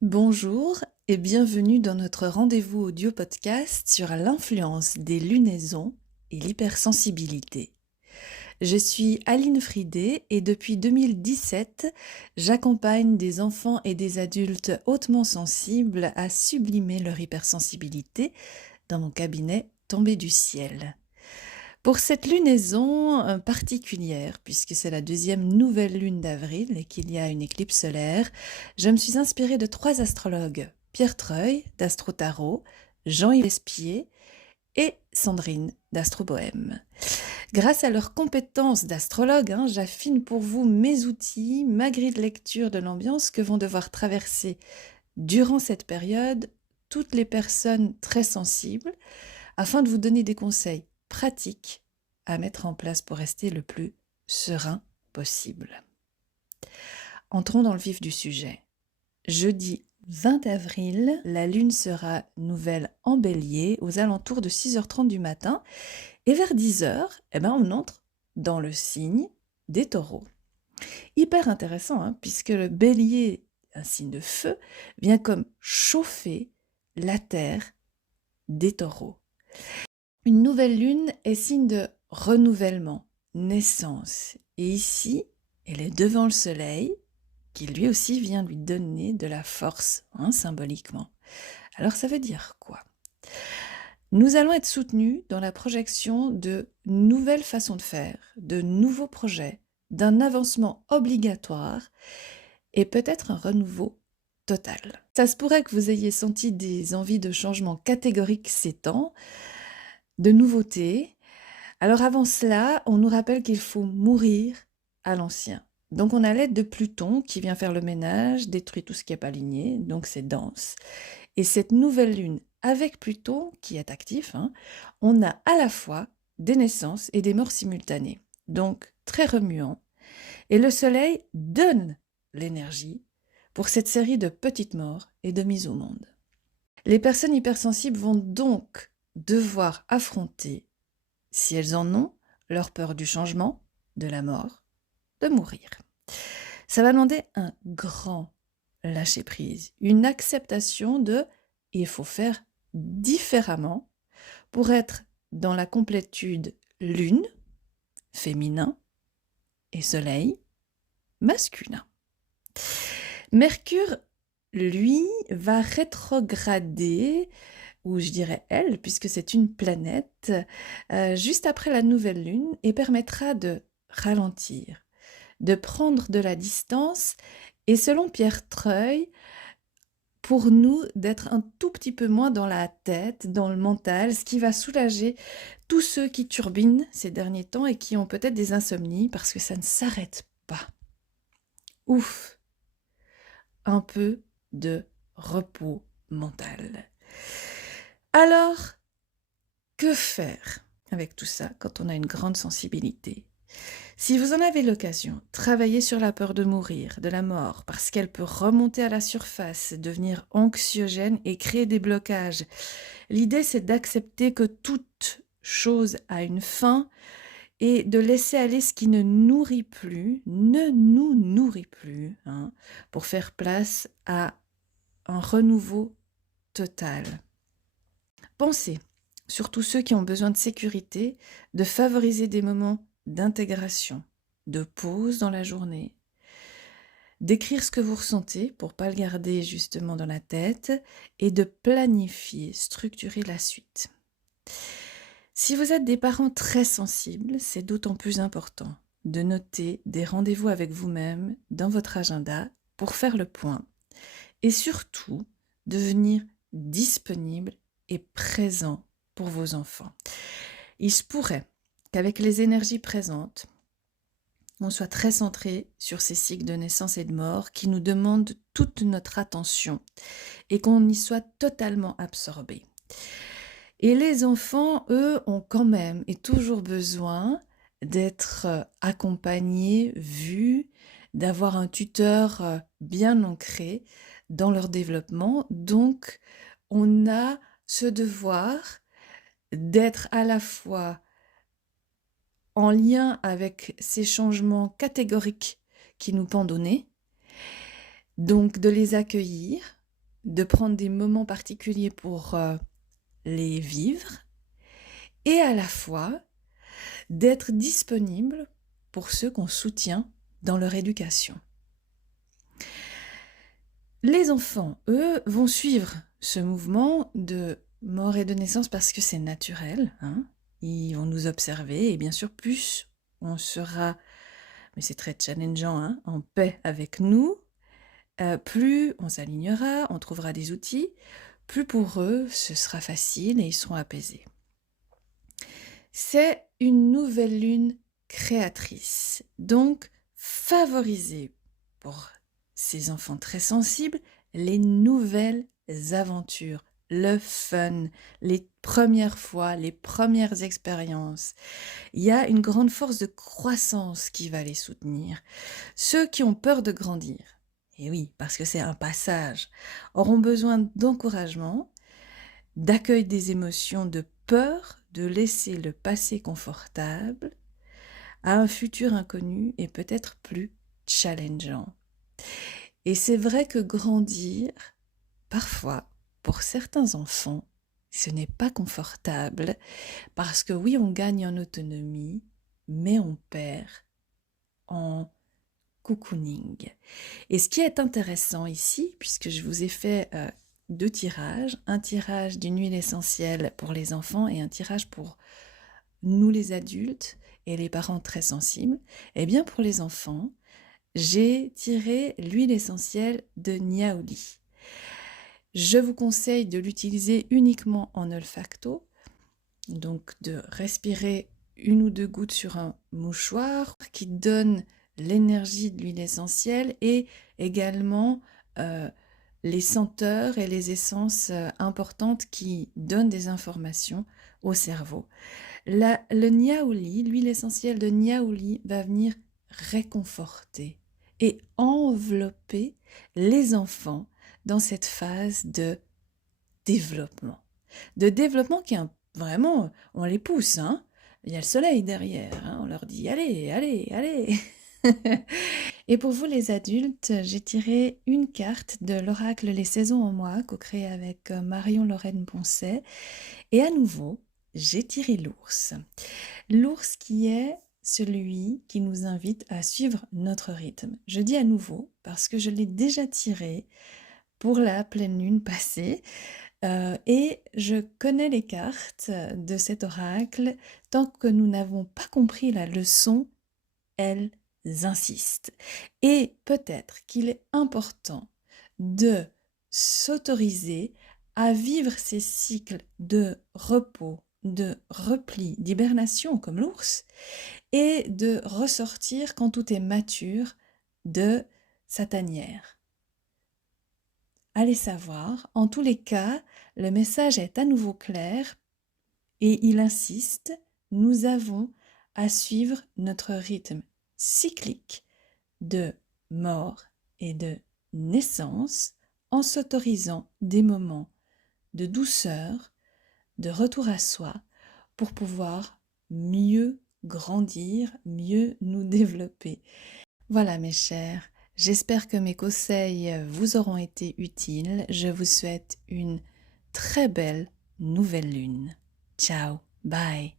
Bonjour et bienvenue dans notre rendez-vous audio podcast sur l'influence des lunaisons et l'hypersensibilité. Je suis Aline Fridé et depuis 2017, j'accompagne des enfants et des adultes hautement sensibles à sublimer leur hypersensibilité dans mon cabinet Tombé du ciel. Pour cette lunaison particulière, puisque c'est la deuxième nouvelle lune d'avril et qu'il y a une éclipse solaire, je me suis inspirée de 3 astrologues, Pierre Treuil d'Astro Tarot, Jean-Yves Espier et Sandrine d'Astro Bohème. Grâce à leurs compétences d'astrologue, j'affine pour vous mes outils, ma grille de lecture de l'ambiance que vont devoir traverser durant cette période toutes les personnes très sensibles, afin de vous donner des conseils pratiques à mettre en place pour rester le plus serein possible. Entrons dans le vif du sujet. Jeudi 20 avril, la lune sera nouvelle en bélier aux alentours de 6h30 du matin et vers 10h, on entre dans le signe des taureaux. Hyper intéressant, puisque le bélier, un signe de feu, vient comme chauffer la terre des taureaux. Une nouvelle lune est signe de renouvellement, naissance. Et ici, elle est devant le soleil, qui lui aussi vient lui donner de la force, symboliquement. Alors ça veut dire quoi? Nous allons être soutenus dans la projection de nouvelles façons de faire, de nouveaux projets, d'un avancement obligatoire et peut-être un renouveau total. Ça se pourrait que vous ayez senti des envies de changement catégoriques ces temps, de nouveautés. Alors avant cela, on nous rappelle qu'il faut mourir à l'ancien. Donc on a l'aide de Pluton qui vient faire le ménage, détruit tout ce qui n'est pas aligné, donc c'est dense. Et cette nouvelle lune avec Pluton qui est actif, on a à la fois des naissances et des morts simultanées. Donc très remuant. Et le soleil donne l'énergie pour cette série de petites morts et de mises au monde. Les personnes hypersensibles vont donc devoir affronter, si elles en ont, leur peur du changement, de la mort, de mourir. Ça va demander un grand lâcher-prise, une acceptation de « il faut faire différemment » pour être dans la complétude lune, féminin, et soleil, masculin. Mercure, lui, va rétrograder, ou je dirais elle, puisque c'est une planète, juste après la nouvelle lune et permettra de ralentir, de prendre de la distance et selon Pierre Treuil, pour nous, d'être un tout petit peu moins dans la tête, dans le mental, ce qui va soulager tous ceux qui turbinent ces derniers temps et qui ont peut-être des insomnies parce que ça ne s'arrête pas. Ouf, un peu de repos mental. Alors, que faire avec tout ça quand on a une grande sensibilité? Si vous en avez l'occasion, travaillez sur la peur de mourir, de la mort, parce qu'elle peut remonter à la surface, devenir anxiogène et créer des blocages. L'idée, c'est d'accepter que toute chose a une fin et de laisser aller ce qui ne nourrit plus, ne nous nourrit plus, pour faire place à un renouveau total. Pensez, surtout ceux qui ont besoin de sécurité, de favoriser des moments d'intégration, de pause dans la journée, d'écrire ce que vous ressentez pour ne pas le garder justement dans la tête et de planifier, structurer la suite. Si vous êtes des parents très sensibles, c'est d'autant plus important de noter des rendez-vous avec vous-même dans votre agenda pour faire le point et surtout devenir disponible et présent pour vos enfants. Il se pourrait qu'avec les énergies présentes, on soit très centré sur ces cycles de naissance et de mort qui nous demandent toute notre attention et qu'on y soit totalement absorbé. Et les enfants, eux, ont quand même et toujours besoin d'être accompagnés, vus, d'avoir un tuteur bien ancré dans leur développement. Donc, on a ce devoir d'être à la fois en lien avec ces changements catégoriques qui nous pendent au nez, donc de les accueillir, de prendre des moments particuliers pour les vivre et à la fois d'être disponible pour ceux qu'on soutient dans leur éducation. Les enfants, eux, vont suivre ce mouvement de mort et de naissance parce que c'est naturel, hein. Ils vont nous observer et bien sûr plus on sera, mais c'est très challengeant, hein, en paix avec nous, plus on s'alignera, on trouvera des outils, plus pour eux ce sera facile et ils seront apaisés. C'est une nouvelle lune créatrice, donc favorisez pour ces enfants très sensibles les nouvelles aventures, le fun, les premières fois, les premières expériences. Il y a une grande force de croissance qui va les soutenir. Ceux qui ont peur de grandir, et oui, parce que c'est un passage, auront besoin d'encouragement, d'accueil des émotions, de peur, de laisser le passé confortable à un futur inconnu et peut-être plus challengeant. Et c'est vrai que grandir, parfois, pour certains enfants, ce n'est pas confortable parce que oui, on gagne en autonomie, mais on perd en cocooning. Et ce qui est intéressant ici, puisque je vous ai fait 2 tirages, un tirage d'une huile essentielle pour les enfants et un tirage pour nous les adultes et les parents très sensibles, eh bien pour les enfants, j'ai tiré l'huile essentielle de Niaouli. Je vous conseille de l'utiliser uniquement en olfacto, donc de respirer 1 ou 2 gouttes sur un mouchoir qui donne l'énergie de l'huile essentielle et également les senteurs et les essences importantes qui donnent des informations au cerveau. Le Niaouli, l'huile essentielle de Niaouli va venir réconforter et envelopper les enfants dans cette phase de développement. De développement qui est vraiment, on les pousse, hein. Il y a le soleil derrière, hein. On leur dit allez, allez, allez. Et pour vous les adultes, j'ai tiré une carte de l'oracle Les Saisons en moi, co-créé avec Marion-Lorraine Poncet. Et à nouveau, j'ai tiré l'ours. L'ours qui est celui qui nous invite à suivre notre rythme. Je dis à nouveau parce que je l'ai déjà tiré pour la pleine lune passée et je connais les cartes de cet oracle. Tant que nous n'avons pas compris la leçon, elles insistent. Et peut-être qu'il est important de s'autoriser à vivre ces cycles de repos, de repli, d'hibernation comme l'ours, et de ressortir quand tout est mature de sa tanière. Allez savoir, en tous les cas, le message est à nouveau clair et il insiste, nous avons à suivre notre rythme cyclique de mort et de naissance en s'autorisant des moments de douceur, de retour à soi pour pouvoir mieux grandir, mieux nous développer. Voilà mes chers, j'espère que mes conseils vous auront été utiles. Je vous souhaite une très belle nouvelle lune. Ciao, bye.